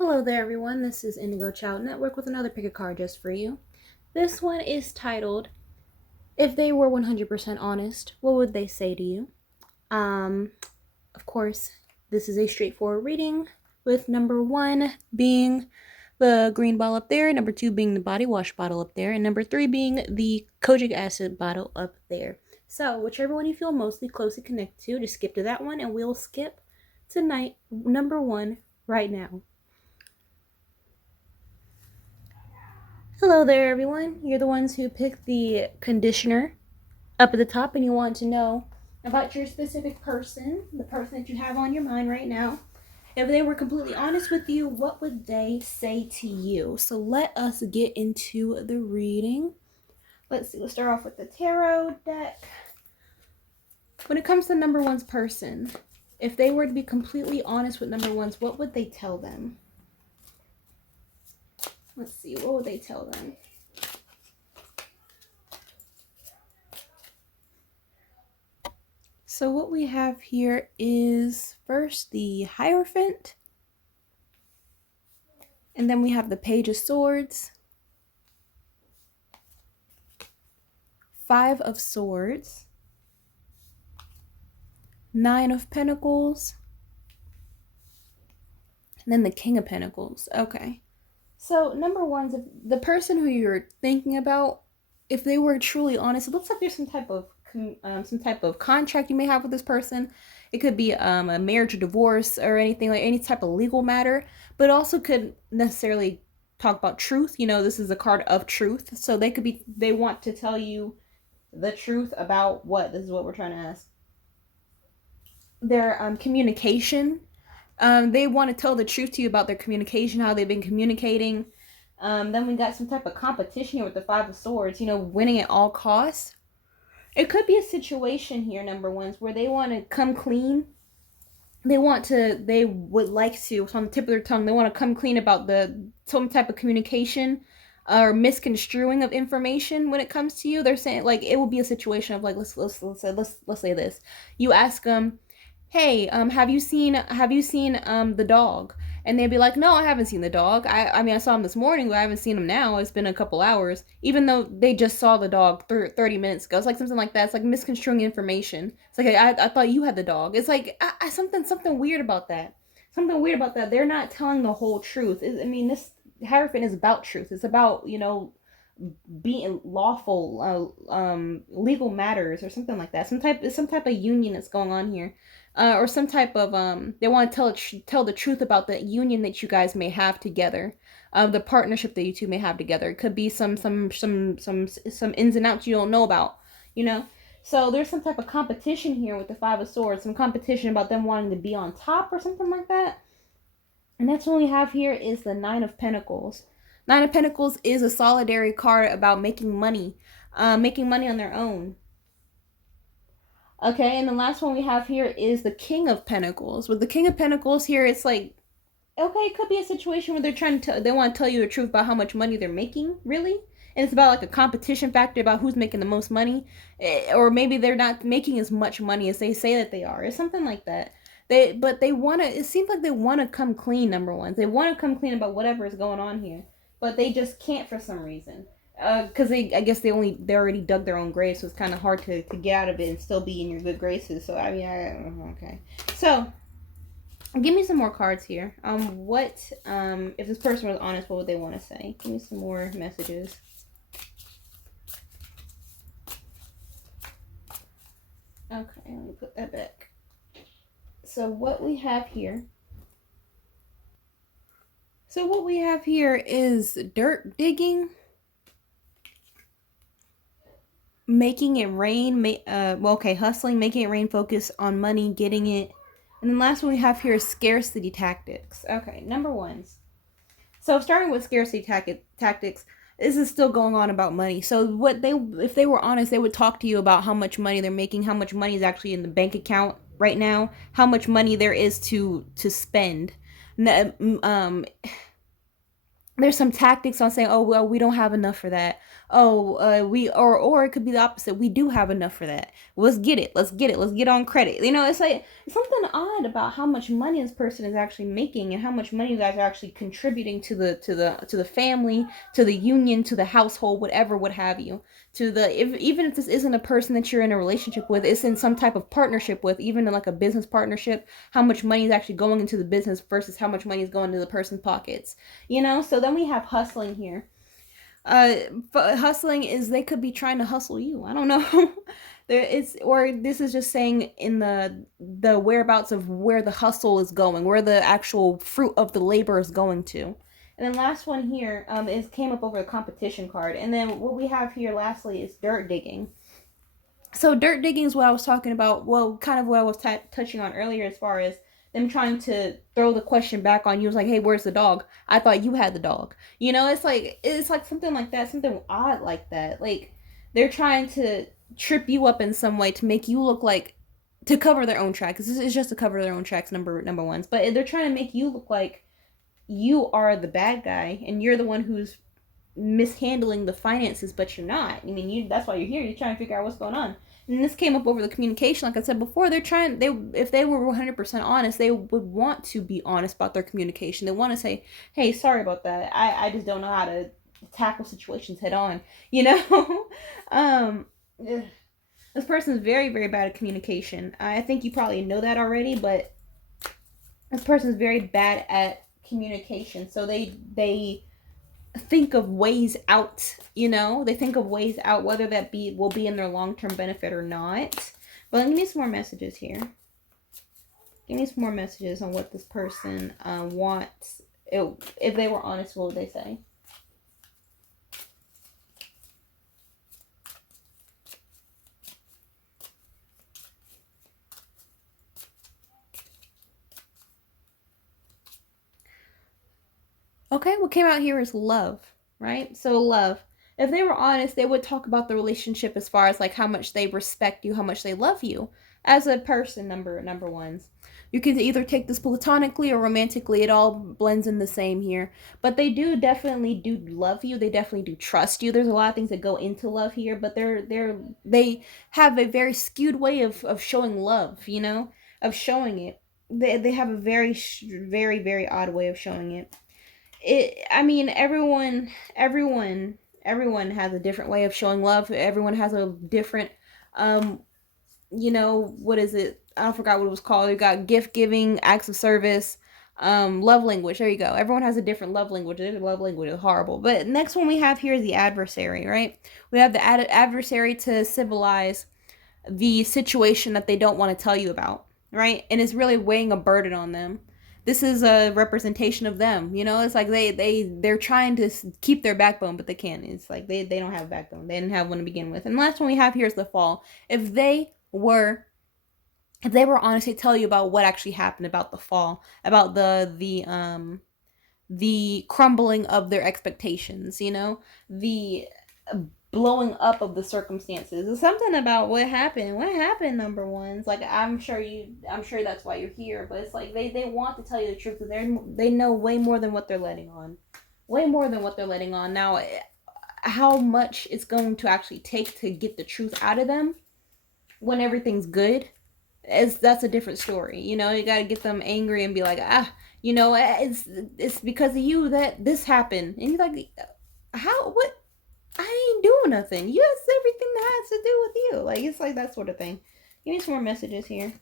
Hello there, everyone. This is indigochilddnetwork with another pick a card just for you. This one is titled, If They Were 100% Honest, What Would They Say to You? Of course, this is a straightforward reading, with number 1 being the green ball up there, number 2 being the body wash bottle up there, and number 3 being the kojic acid bottle up there. So, whichever one you feel mostly closely connected to, just skip to that one, and we'll skip to number 1 right now. Hello there, everyone. You're the ones who picked the conditioner up at the top, and you want to know about your specific person, the person that you have on your mind right now. If they were completely honest with you, what would they say to you? So let us get into the reading. Let's see. Let's start off with the tarot deck. When it comes to number one's person, if they were to be completely honest with number one's, what would they tell them? Let's see, what would they tell them? So what we have here is first the Hierophant, and then we have the Page of Swords, Five of Swords, Nine of Pentacles, and then the King of Pentacles. Okay. So number one's the person who you're thinking about, if they were truly honest, it looks like there's some type of contract you may have with this person. It could be a marriage or divorce or anything, like any type of legal matter, but also could necessarily talk about truth. You know, this is a card of truth, so they want to tell you the truth about what? This is what we're trying to ask. Their communication. They want to tell the truth to you about their communication, how they've been communicating. Then we got some type of competition here with the Five of Swords, winning at all costs. It could be a situation here, number ones, where they want to come clean. They would like to, it's on the tip of their tongue, they want to come clean about some type of communication or misconstruing of information when it comes to you. They're saying, like, it will be a situation of, like, let's say this. You ask them, hey, have you seen the dog? And they'd be like, no, I haven't seen the dog. I mean, I saw him this morning, but I haven't seen him now. It's been a couple hours, even though they just saw the dog 30 minutes ago. It's like something like that. It's like misconstruing information. It's like, I thought you had the dog. It's like, something weird about that. Something weird about that. They're not telling the whole truth. I mean, this Hierophant is about truth. It's about, being lawful, legal matters or something like that. Some type of union that's going on here. Or some type of they want to tell the truth about the union that you guys may have together, the partnership that you two may have together. It could be some ins and outs you don't know about, So there's some type of competition here with the Five of Swords, some competition about them wanting to be on top or something like that. And that's what we have here is the Nine of Pentacles. Nine of Pentacles is a solidary card about making money on their own. Okay, and the last one we have here is the King of Pentacles. With the King of Pentacles here, it's like, okay, it could be a situation where they want to tell you the truth about how much money they're making, really. And it's about like a competition factor about who's making the most money. Or maybe they're not making as much money as they say that they are. It's something like that. It seems like they want to come clean, number one. They want to come clean about whatever is going on here. But they just can't for some reason. Because they already dug their own grave, so it's kind of hard to get out of it and still be in your good graces. So okay. So give me some more cards here. If this person was honest, what would they want to say? Give me some more messages. Okay, let me put that back. So what we have here is dirt digging, making it rain, hustling, making it rain, focus on money, getting it. And then last one we have here is scarcity tactics. Okay, number ones. So starting with scarcity tactics, this is still going on about money. So if they were honest, they would talk to you about how much money they're making, how much money is actually in the bank account right now, how much money there is to spend. there's some tactics on saying, oh well, we don't have enough for that. Oh, we or it could be the opposite. We do have enough for that. Let's get it. Let's get it. Let's get on credit. You know, it's like it's something odd about how much money this person is actually making and how much money you guys are actually contributing to the family, to the union, to the household, whatever, what have you. To the even if this isn't a person that you're in a relationship with, it's in some type of partnership with, even in like a business partnership. How much money is actually going into the business versus how much money is going to the person's pockets. You know, so then we have hustling here. Hustling is they could be trying to hustle you. I don't know. There is, or this is just saying in the whereabouts of where the hustle is going, where the actual fruit of the labor is going to. And then last one here is came up over the competition card. And then what we have here lastly is dirt digging. So dirt digging is what I was talking about. Well, kind of what I was touching on earlier, as far as them trying to throw the question back on you. It's like, hey, where's the dog? I thought you had the dog. You know, it's like something like that, something odd like that. Like they're trying to trip you up in some way to make you look like, to cover their own tracks. This is just to cover their own tracks, number ones. But they're trying to make you look like you are the bad guy and you're the one who's mishandling the finances, but you're not. I mean, that's why you're here. You're trying to figure out what's going on. And this came up over the communication, like I said before. If they were 100% honest, they would want to be honest about their communication. They want to say, hey, sorry about that. I just don't know how to tackle situations head on, you know. This person is very, very bad at communication. I think you probably know that already, but this person is very bad at communication. So they think of ways out, you know. They think of ways out, whether that will be in their long-term benefit or not. But give me some more messages here. Give me some more messages on what this person wants. If they were honest, what would they say? Okay, what came out here is love, right? So love. If they were honest, they would talk about the relationship as far as like how much they respect you, how much they love you as a person. Number ones. You can either take this platonically or romantically. It all blends in the same here. But they definitely do love you. They definitely do trust you. There's a lot of things that go into love here, but they have a very skewed way of showing love, you know, of showing it. They have a very, very odd way of showing it. I mean, everyone has a different way of showing love. Everyone has a different um you know, what is it, I forgot what it was called. You got gift giving, acts of service, love language. There you go. Everyone has a different love language. Their love language is horrible. But next one we have here is the adversary, right? We have the adversary to symbolize the situation that they don't want to tell you about, right? And it's really weighing a burden on them. This is a representation of them, you know. It's like they're trying to keep their backbone, but they can't. It's like they don't have a backbone. They didn't have one to begin with. And the last one we have here is the fall. If they were honest, they tell you about what actually happened, about the fall, about the crumbling of their expectations, you know, the blowing up of the circumstances. It's something about what happened. What happened, number ones? Like I'm sure that's why you're here, but it's like they want to tell you the truth. They know way more than what they're letting on. Way more than what they're letting on. Now, how much it's going to actually take to get the truth out of them when everything's good, that's a different story. You know, you got to get them angry and be like, you know, it's because of you that this happened. And you're like, how, what, I ain't doing nothing. You has everything that has to do with you. Like, it's like that sort of thing. Give me some more messages here.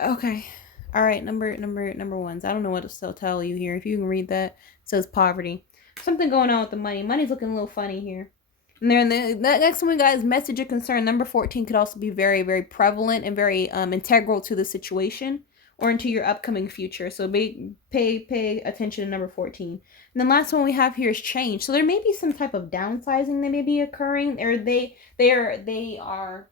Okay. All right, number ones. I don't know what to still tell you here. If you can read that, it says poverty. Something going on with the money. Money's looking a little funny here. And then the next one we got is message of concern. Number 14 could also be very, very prevalent and very integral to the situation or into your upcoming future. So pay attention to number 14. And then last one we have here is change. So there may be some type of downsizing that may be occurring, or they are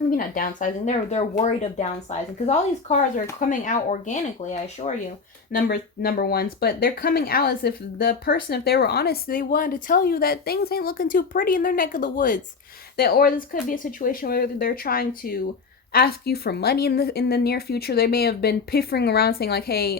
maybe not downsizing. They're worried of downsizing because all these cars are coming out organically. I assure you, number ones, but they're coming out as if the person, if they were honest, they wanted to tell you that things ain't looking too pretty in their neck of the woods. Or this could be a situation where they're trying to ask you for money in the near future. They may have been piffering around saying like, hey,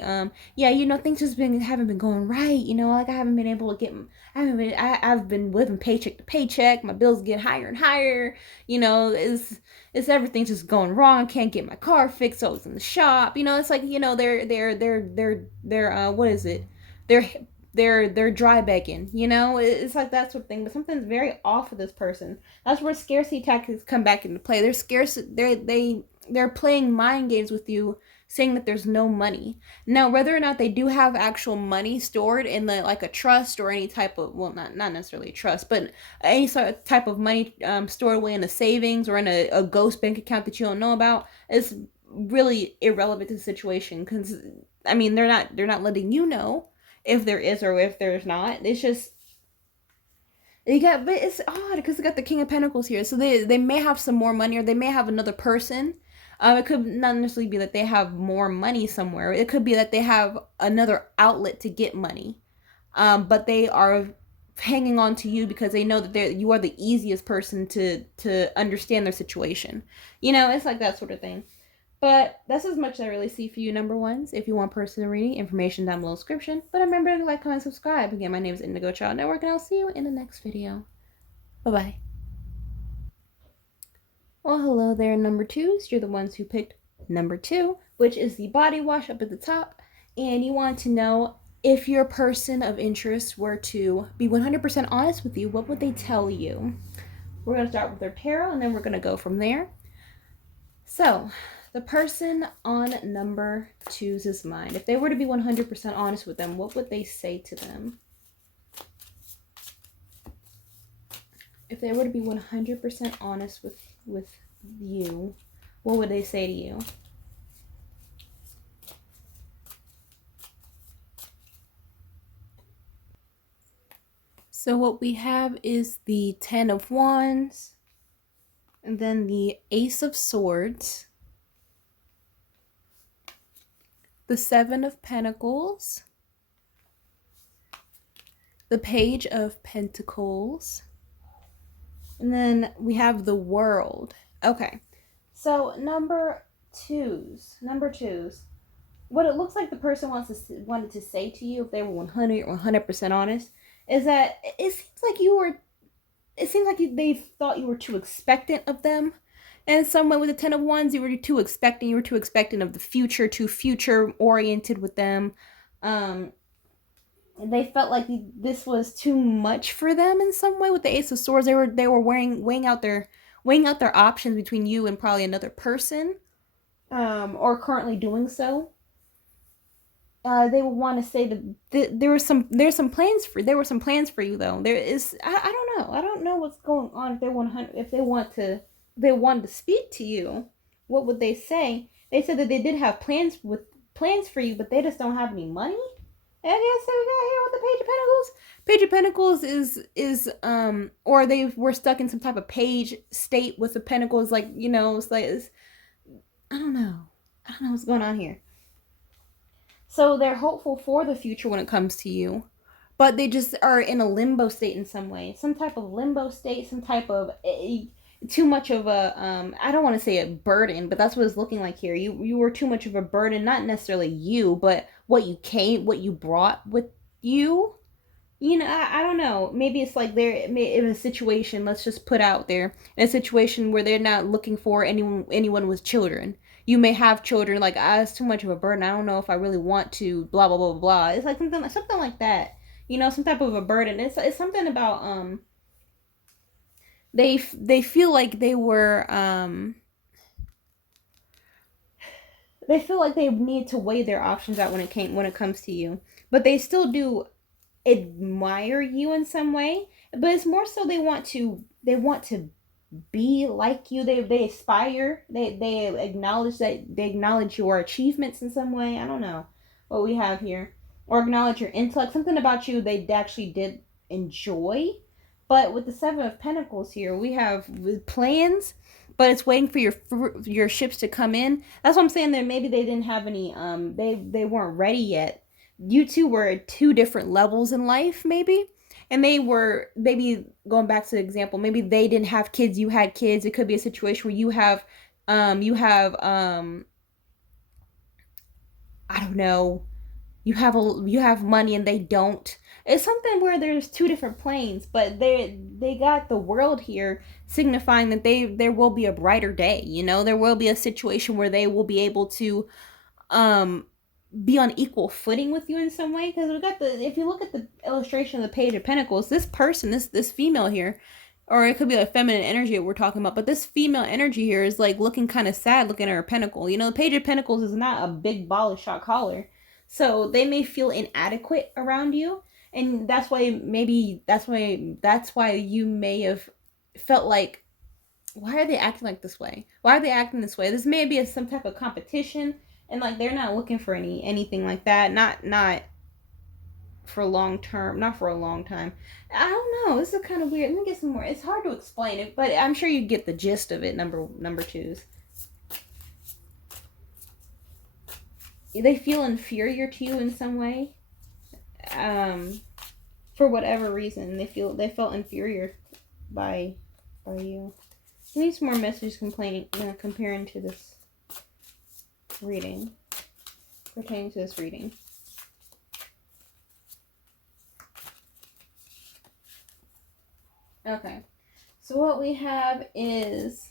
yeah, things just haven't been going right. Like I haven't been able to get, I've been living paycheck to paycheck. My bills get higher and higher. It's everything's just going wrong. I can't get my car fixed, so it's in the shop. It's like they're what is it? They're they're dry begging. It's like that sort of thing. But something's very off with this person. That's where scarcity tactics come back into play. They're playing mind games with you, saying that there's no money. Now, whether or not they do have actual money stored in like a trust or any type of, well, not necessarily a trust, but any sort of type of money stored away in a savings or in a ghost bank account that you don't know about, is really irrelevant to the situation. Because they're not letting you know if there is or if there's not. It's just, but it's odd because they got the King of Pentacles here, so they may have some more money, or they may have another person. It could not necessarily be that they have more money somewhere. It could be that they have another outlet to get money, but they are hanging on to you because they know that you are the easiest person to understand their situation. It's like that sort of thing. But that's as much as I really see for you, number ones. If you want personal reading, information down below description. But remember to like, comment, subscribe. Again, my name is indigochilddnetwork, and I'll see you in the next video. Bye-bye. Well, hello there, number twos. You're the ones who picked number 2, which is the body wash up at the top. And you want to know, if your person of interest were to be 100% honest with you, what would they tell you? We're going to start with their tarot, and then we're going to go from there. So, the person on number 2's mind, if they were to be 100% honest with them, what would they say to them? If they were to be 100% honest with you, what would they say to you? So what we have is the 10 of Wands, and then the Ace of Swords, the 7 of Pentacles, the Page of Pentacles, and then we have the World. Okay, so number twos, what it looks like the person wanted to say to you, if they were 100% honest, is that it seems like they thought you were too expectant of them. And some way, with the 10 of Wands, you were too expectant of the future, too future oriented with them. They felt like this was too much for them in some way. With the Ace of Swords, they were weighing out their options between you and probably another person, or currently doing so. They would want to say that there were some plans for you, though. There is, I don't know what's going on. If they wanted to speak to you, what would they say? They said that they did have plans for you, but they just don't have any money. And I guess we got here with the Page of Pentacles. Page of Pentacles is or they were stuck in some type of page state with the Pentacles, like, I don't know what's going on here. So they're hopeful for the future when it comes to you, but they just are in a limbo state in some way. Some type of limbo state, some type of too much of a, I don't want to say a burden, but that's what it's looking like here. You were too much of a burden, not necessarily you, but what you brought with you. I don't know. Maybe it's like they're in a situation, let's just put out there, in a situation where they're not looking for anyone with children. You may have children, like, it's too much of a burden. I don't know if I really want to, blah, blah, blah, blah. It's like something like that. Some type of a burden. It's something about, they feel like they were, they feel like they need to weigh their options out when it comes to you. But they still do admire you in some way. But it's more so they want to be like you. They aspire. They acknowledge your achievements in some way. I don't know what we have here, or acknowledge your intellect. Something about you they actually did enjoy. But with the 7 of Pentacles here, we have plans, but it's waiting for your ships to come in. That's what I'm saying. That maybe they didn't have any. They weren't ready yet. You two were at 2 different levels in life, maybe. And they were, maybe going back to the example, maybe they didn't have kids, you had kids. It could be a situation where you have You have I don't know, you have money and they don't. It's something where there's two different planes, but they got the world here signifying that there will be a brighter day. You know, there will be a situation where they will be able to um be on equal footing with you in some way. Because we got the, if you look at the illustration of the Page of Pentacles, this person, this female here, or it could be a feminine energy that we're talking about, but this female energy here is like looking kind of sad, looking at her pentacle. You know, the Page of Pentacles is not a big ball of shot collar, so they may feel inadequate around you, and that's why maybe that's why you may have felt like, why are they acting like this way? Why are they acting this way? This may be some type of competition, and like they're not looking for anything like that. Not for long term, not for a long time. I don't know. This is kind of weird. Let me get some more. It's hard to explain it, but I'm sure you get the gist of it. Number twos. They feel inferior to you in some way. For whatever reason, they felt inferior by you. I need some more messages comparing to this reading, pertaining to this reading. Okay, so what we have is,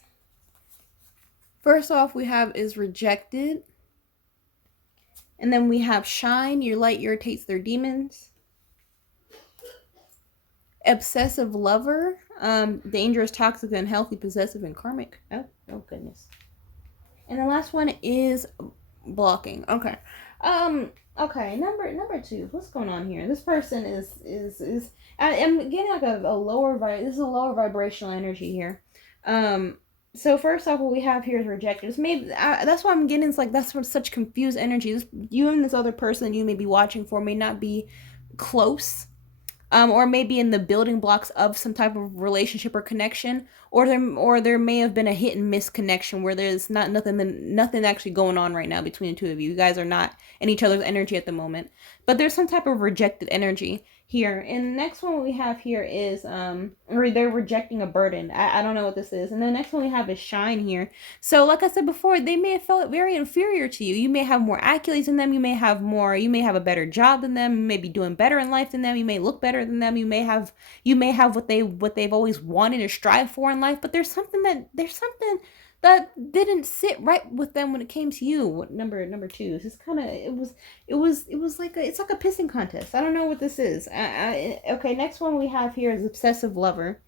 first off, we have is rejected. And then we have shine, your light irritates their demons. Obsessive lover, dangerous, toxic, unhealthy, possessive, and karmic. Oh goodness. And the last one is blocking. Okay. Okay, number two. What's going on here? This person is I'm getting like a lower this is a lower vibrational energy here. So first off, what we have here is rejected. Maybe that's why I'm getting. It's like that's from such confused energy. You and this other person you may be watching for may not be close, or maybe in the building blocks of some type of relationship or connection, or there may have been a hit and miss connection where there's nothing actually going on right now between the two of you. You guys are not in each other's energy at the moment, but there's some type of rejected energy here. And the next one we have here is or they're rejecting a burden. I don't know what this is. And the next one we have is shine here. So like I said before, they may have felt very inferior to you. You may have more accolades than them. You may have a better job than them. You may be doing better in life than them. You may look better than them. You may have what they've always wanted or strive for in life. But there's something that didn't sit right with them when it came to you. Number two. It's kind of it was like it's like a pissing contest. I don't know what this is. Okay, next one we have here is obsessive lover.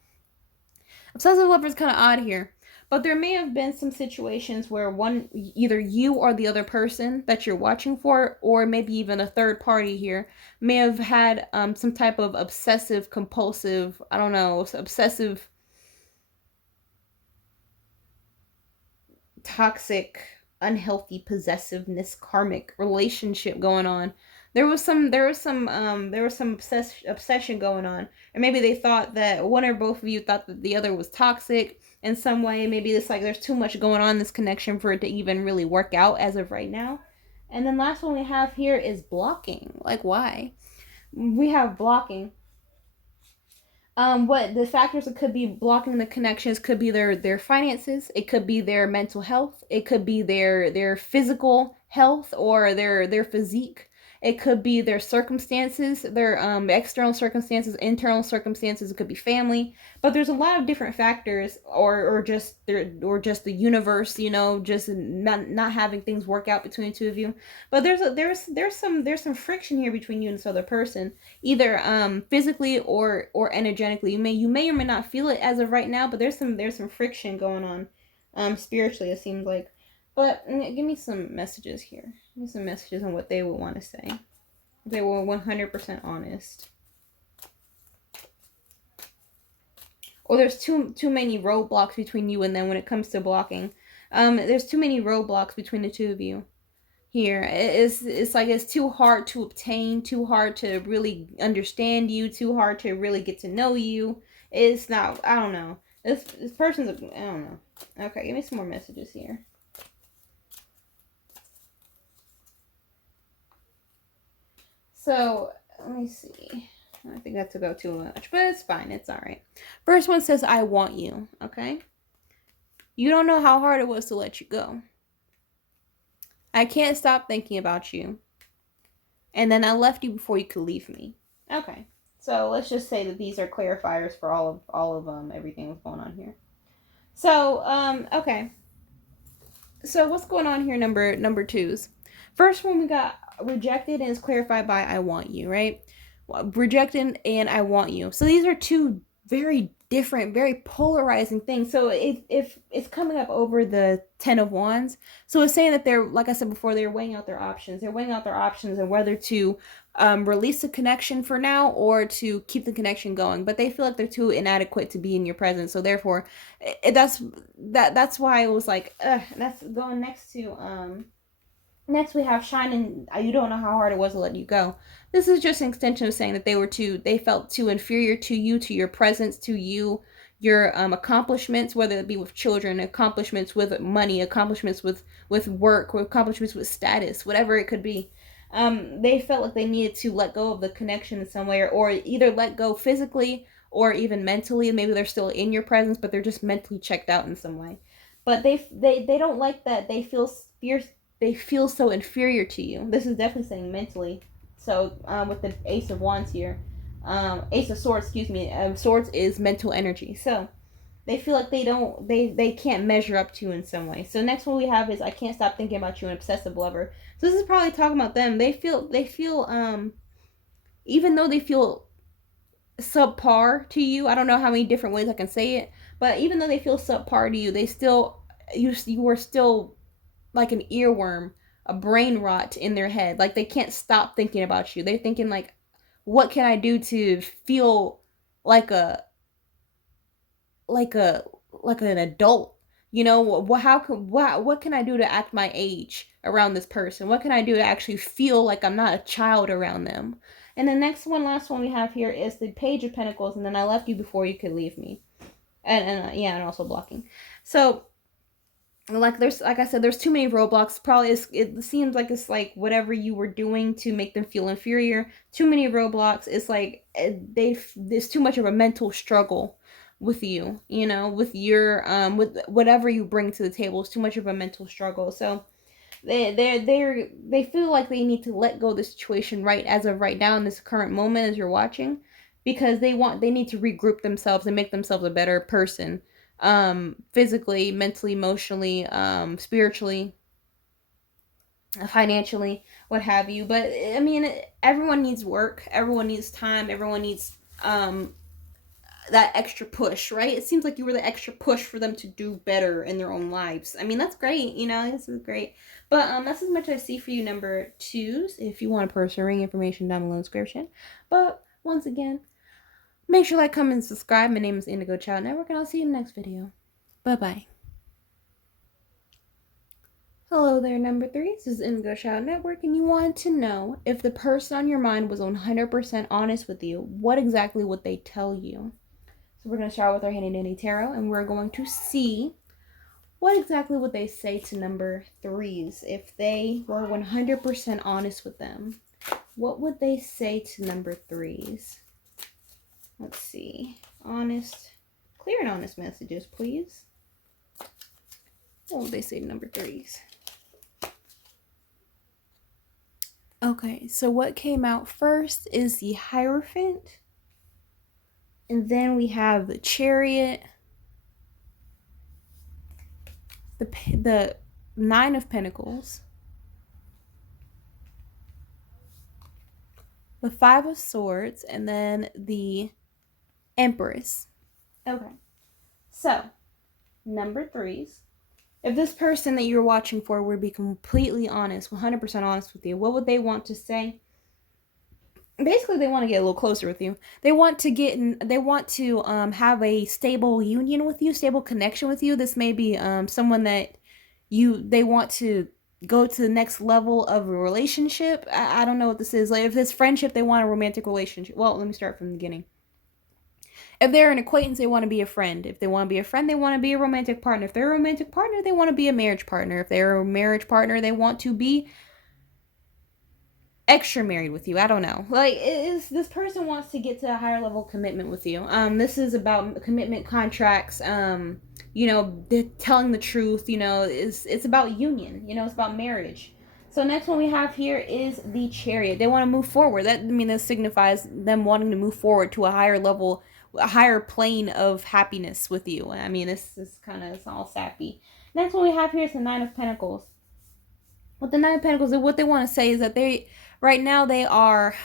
Obsessive lover is kind of odd here, but there may have been some situations where either you or the other person that you're watching for, or maybe even a third party here, may have had some type of obsessive compulsive, I don't know, obsessive toxic, unhealthy possessiveness, karmic relationship going on. There was some obsession going on, or maybe they thought that one or both of you thought that the other was toxic in some way. Maybe it's like there's too much going on in this connection for it to even really work out as of right now. And then last one we have here is blocking. Like, why? We have blocking. What the factors that could be blocking the connections could be their finances, it could be their mental health, it could be their physical health or their physique, it could be their circumstances, their external circumstances, internal circumstances, it could be family. But there's a lot of different factors, or just the universe, you know, just not having things work out between the two of you. But there's some friction here between you and this other person, either physically or energetically. You may or may not feel it as of right now, but there's some friction going on spiritually, it seems like. But give me some messages here. Give me some messages on what they would want to say. They were 100% honest. Or there's too many roadblocks between you and them when it comes to blocking. There's too many roadblocks between the two of you here. It's like it's too hard to obtain, too hard to really understand you, too hard to really get to know you. It's not, I don't know. This person's, I don't know. Okay, give me some more messages here. So, let me see. I think that took out too much, but it's fine. It's all right. First one says, I want you. Okay. You don't know how hard it was to let you go. I can't stop thinking about you. And then I left you before you could leave me. Okay. So let's just say that these are clarifiers for all of everything that's going on here. So, okay. So what's going on here, number twos? First one we got rejected and is clarified by I want you, right? Rejected and I want you. So these are two very different, very polarizing things. So if it's coming up over the 10 of wands, so it's saying that they're, like I said before, they're weighing out their options. They're weighing out their options and whether to release the connection for now or to keep the connection going. But they feel like they're too inadequate to be in your presence. So therefore, that's why it was like, that's going next to next we have shine and you don't know how hard it was to let you go. This is just an extension of saying that they felt too inferior to you, to your presence, to you, your accomplishments, whether it be with children, accomplishments with money, accomplishments with work, or accomplishments with status, whatever it could be. They felt like they needed to let go of the connection in some way, or either let go physically or even mentally. Maybe they're still in your presence, but they're just mentally checked out in some way. But they don't like that. They feel fierce. They feel so inferior to you. This is definitely saying mentally. So with the Ace of Wands here, Ace of Swords, excuse me, Swords is mental energy. So they feel like they can't measure up to you in some way. So next one we have is I can't stop thinking about you, an obsessive lover. So this is probably talking about them. They feel even though they feel subpar to you, I don't know how many different ways I can say it, but even though they feel subpar to you, they still you are still like an earworm, a brain rot in their head. Like they can't stop thinking about you. They're thinking like, what can I do to feel like a like a like an adult? You know, what can I do to act my age around this person? What can I do to actually feel like I'm not a child around them? And the last one we have here is the Page of Pentacles, and then I left you before you could leave me, and yeah, and also blocking. So like I said, there's too many roadblocks. Probably it seems like it's like whatever you were doing to make them feel inferior, too many roadblocks. It's like there's too much of a mental struggle with you, you know, with your with whatever you bring to the table. It's too much of a mental struggle. So they feel like they need to let go of the situation right as of right now in this current moment as you're watching, because they need to regroup themselves and make themselves a better person, physically, mentally, emotionally, spiritually, financially, what have you. But I mean, everyone needs work, everyone needs time, everyone needs that extra push, right? It seems like you were the extra push for them to do better in their own lives. I mean, that's great, you know, this is great. But that's as much as I see for you, number twos. If you want a personal ring, information down below in the description. But once again, make sure to like, comment, and subscribe. My name is Indigo Child Network, and I'll see you in the next video. Bye-bye. Hello there, number threes. This is Indigo Child Network, and you wanted to know if the person on your mind was 100% honest with you, what exactly would they tell you? So we're going to start with our Handy Dandy Tarot, and we're going to see what exactly would they say to number threes if they were 100% honest with them. What would they say to number threes? Let's see. Honest. Clear and honest messages, please. What would they say to number threes? Okay, so what came out first is the Hierophant. And then we have the Chariot. The Nine of Pentacles. The Five of Swords. And then the Empress. Okay. So, number threes. If this person that you're watching for would be completely honest, 100% honest with you, what would they want to say? Basically, they want to get a little closer with you. They want to have a stable union with you, stable connection with you. This may be someone that they want to go to the next level of a relationship. I don't know what this is. Like if it's friendship, they want a romantic relationship. Well, let me start from the beginning. If they're an acquaintance, they want to be a friend. If they want to be a friend, they want to be a romantic partner. If they're a romantic partner, they want to be a marriage partner. If they're a marriage partner, they want to be extra married with you. I don't know. Like, this person wants to get to a higher level of commitment with you. This is about commitment contracts. Telling the truth. It's about union. It's about marriage. So next one we have here is the Chariot. They want to move forward. That signifies them wanting to move forward to a higher level, a higher plane of happiness with you. I mean, this is kind of, it's all sappy. Next one we have here is the Nine of Pentacles. With the Nine of Pentacles, what they want to say is that right now they are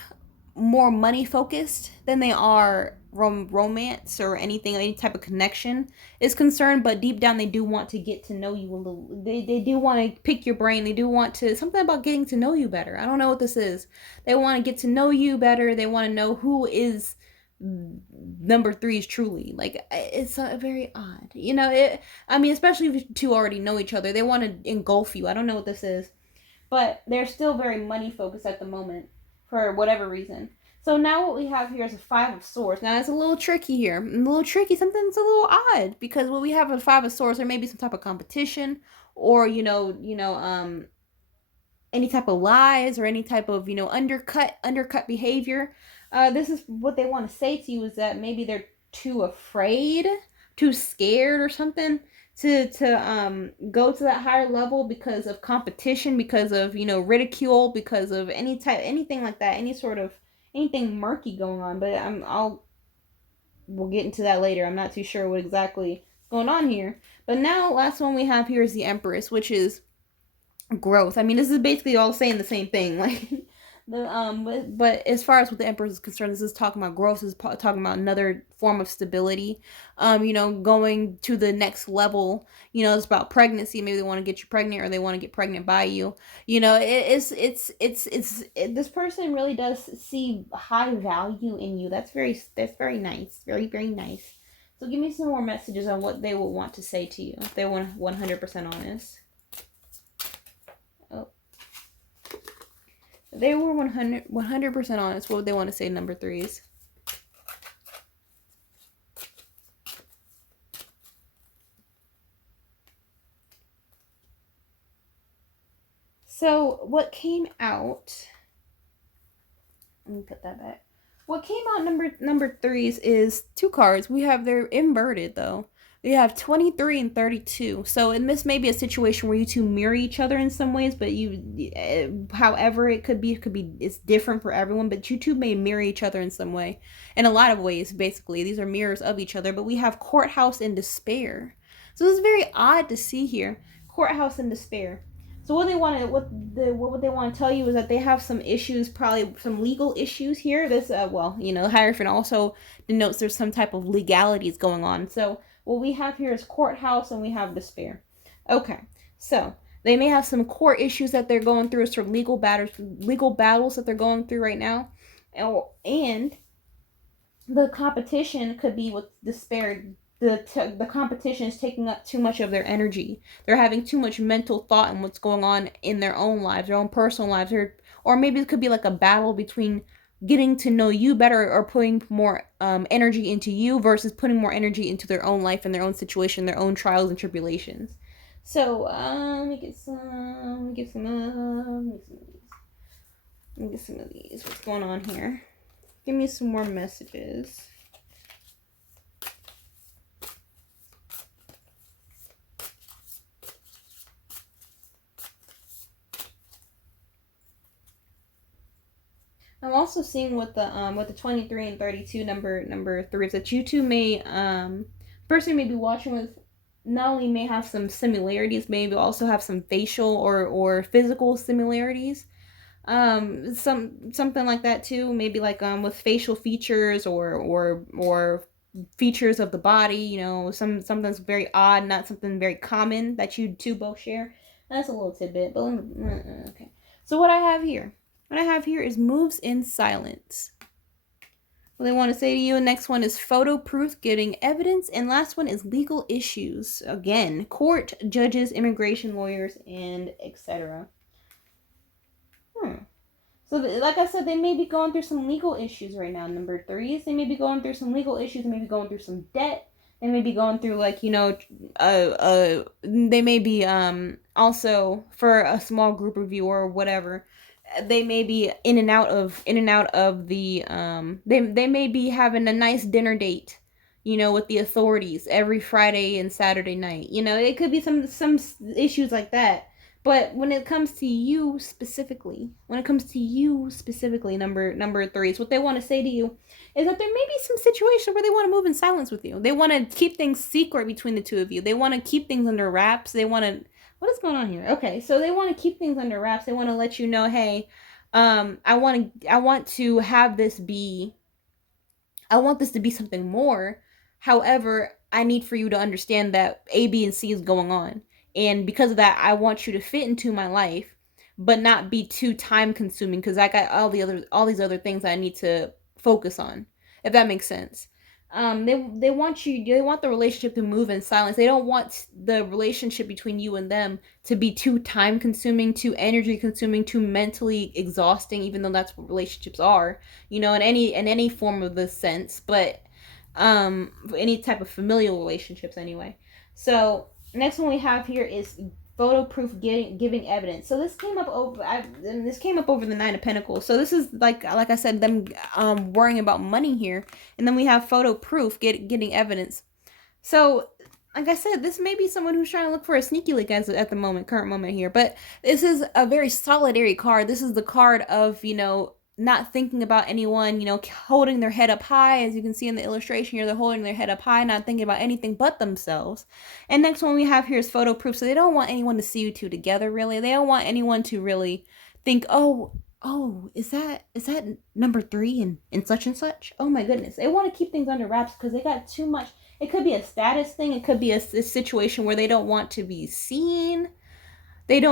more money focused than they are romance or any type of connection is concerned, but deep down they do want to get to know you a little. They do want to pick your brain. They do want to, something about getting to know you better. I don't know what this is. They want to get to know you better. They want to know who is number three is truly. Like, it's very odd, especially if you two already know each other. They want to engulf you. I don't know what this is, but they're still very money focused at the moment for whatever reason. So now what we have here is a Five of Swords. Now it's a little tricky here. A little tricky. Something's a little odd because what we have a Five of Swords, there may be some type of competition or, any type of lies or any type of, undercut behavior. This is what they want to say to you is that maybe they're too afraid, too scared or something to go to that higher level because of competition, because of, ridicule, because of anything like that, anything murky going on. But we'll get into that later. I'm not too sure what exactly is going on here. But now, last one we have here is the Empress, which is growth. I mean, this is basically all saying the same thing. Like, but as far as what the Empress is concerned, this is talking about growth. This is talking about another form of stability. Going to the next level. It's about pregnancy. Maybe they want to get you pregnant, or they want to get pregnant by you. This person really does see high value in you. That's very nice. Very, very nice. So give me some more messages on what they will want to say to you if they want 100% honest. They were 100% honest. What would they want to say, number threes? So what came out, let me put that back. What came out number threes is two cards. They're inverted though. We have 23 and 32. So in this may be a situation where you two mirror each other in some ways, but however it could be, it's different for everyone, but you two may mirror each other in some way. In a lot of ways, basically. These are mirrors of each other, but we have Courthouse and Despair. So this is very odd to see here. Courthouse and Despair. So what would they want to tell you is that they have some issues, probably some legal issues here. This Hierophant also denotes there's some type of legalities going on. So what we have here is Courthouse and we have Despair. Okay, so they may have some court issues that they're going through, sort of legal battles that they're going through right now, and the competition could be with Despair. The competition is taking up too much of their energy. They're having too much mental thought in what's going on in their own lives, their own personal lives, or maybe it could be like a battle between getting to know you better or putting more energy into you versus putting more energy into their own life and their own situation, their own trials and tribulations. So let me get some of these. What's going on here? Give me some more messages. I'm also seeing with the 23 and 32 number threes that you two may person may be watching with not only may have some similarities, maybe also have some facial or physical similarities. Something like that too. Maybe like with facial features or features of the body. Something's very odd, not something very common that you two both share. That's a little tidbit, but okay. So what I have here is moves in silence. What they want to say to you. Next one is photo proof, getting evidence. And last one is legal issues. Again, court, judges, immigration lawyers, and etc. So like I said, they may be going through some legal issues right now, number threes. They may be going through some legal issues. They may be going through some debt. They may be going through they may be also, for a small group of you or whatever, they may be in and out of the they may be having a nice dinner date, with the authorities every Friday and Saturday night. It could be some issues like that. But when it comes to you specifically, number three, is what they want to say to you is that there may be some situation where they want to move in silence with you. They want to keep things secret between the two of you. They want to keep things under wraps. They want to what is going on here? Okay, so they want to keep things under wraps. They want to let you know, hey, I want to have this be I want this to be something more. However, I need for you to understand that A, B, and C is going on. And because of that, I want you to fit into my life, but not be too time consuming because I got all these other things I need to focus on. If that makes sense. They want the relationship to move in silence. They don't want the relationship between you and them to be too time consuming, too energy consuming, too mentally exhausting, even though that's what relationships are, in any form of this sense, but any type of familial relationships anyway. So next one we have here is photo proof giving evidence. So this came up over the Nine of Pentacles. So this is like I said, them worrying about money here, and then we have photo proof getting evidence. So like I said, this may be someone who's trying to look for a sneaky link at the current moment here, but this is a very solitary card. This is the card of not thinking about anyone, holding their head up high. As you can see in the illustration here, they're holding their head up high, not thinking about anything but themselves. And next one we have here is photo proof. So they don't want anyone to see you two together, really. They don't want anyone to really think, oh, is that number three and such and such? Oh my goodness. They want to keep things under wraps because they got too much. It could be a status thing. It could be a situation where they don't want to be seen. They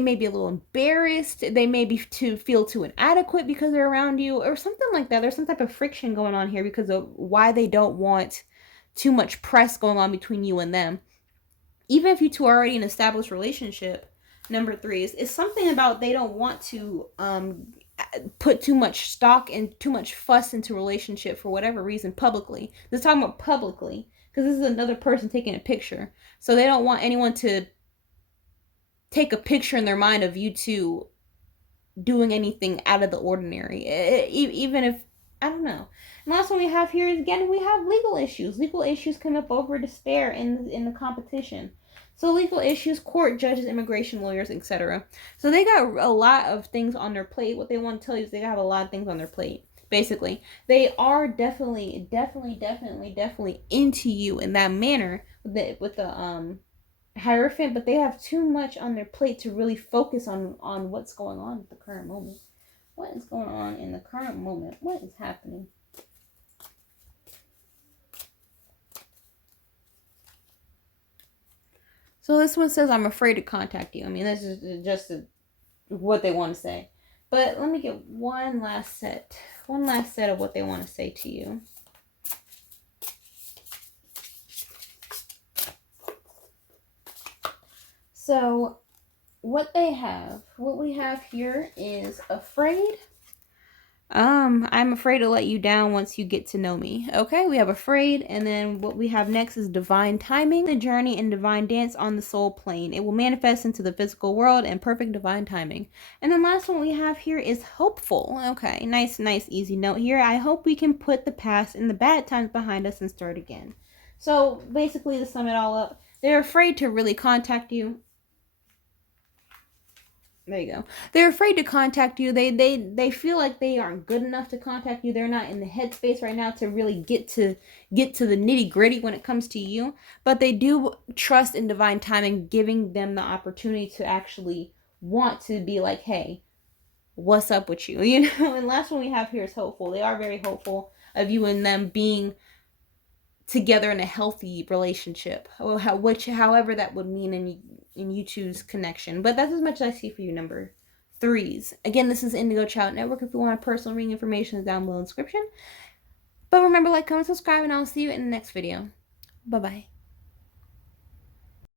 may be a little embarrassed. They may feel too inadequate because they're around you or something like that. There's some type of friction going on here because of why they don't want too much press going on between you and them. Even if you two are already in an established relationship, number three is something about they don't want to put too much stock and too much fuss into relationship for whatever reason publicly. This is talking about publicly because this is another person taking a picture. So they don't want anyone to take a picture in their mind of you two doing anything out of the ordinary, even if I don't know. And last one we have here is, again, we have legal issues. Legal issues come up over despair in the competition. So legal issues, court, judges, immigration lawyers, etc. So they got a lot of things on their plate. What they want to tell you is they have a lot of things on their plate. Basically, they are definitely into you in that manner with the Hierophant, but they have too much on their plate to really focus on what's going on at the current moment. What is going on in the current moment? What is happening? So this one says, I'm afraid to contact you. I mean, this is just what they want to say. But let me get one last set of what they want to say to you. So what we have here is afraid. I'm afraid to let you down once you get to know me. Okay, we have afraid, and then what we have next is divine timing, the journey and divine dance on the soul plane. It will manifest into the physical world and perfect divine timing. And then last one we have here is hopeful. Okay, nice, easy note here. I hope we can put the past and the bad times behind us and start again. So basically, to sum it all up, they're afraid to really contact you. There you go. They're afraid to contact you. They feel like they aren't good enough to contact you. They're not in the headspace right now to really get to the nitty gritty when it comes to you. But they do trust in divine timing, giving them the opportunity to actually want to be like, hey, what's up with you? And last one we have here is hopeful. They are very hopeful of you and them being together in a healthy relationship, however that would mean in you two's connection. But that's as much as I see for you, number threes. Again, this is Indigo Child Network. If you want personal reading information, is down below in the description. But remember, like, comment, subscribe, and I'll see you in the next video. Bye-bye.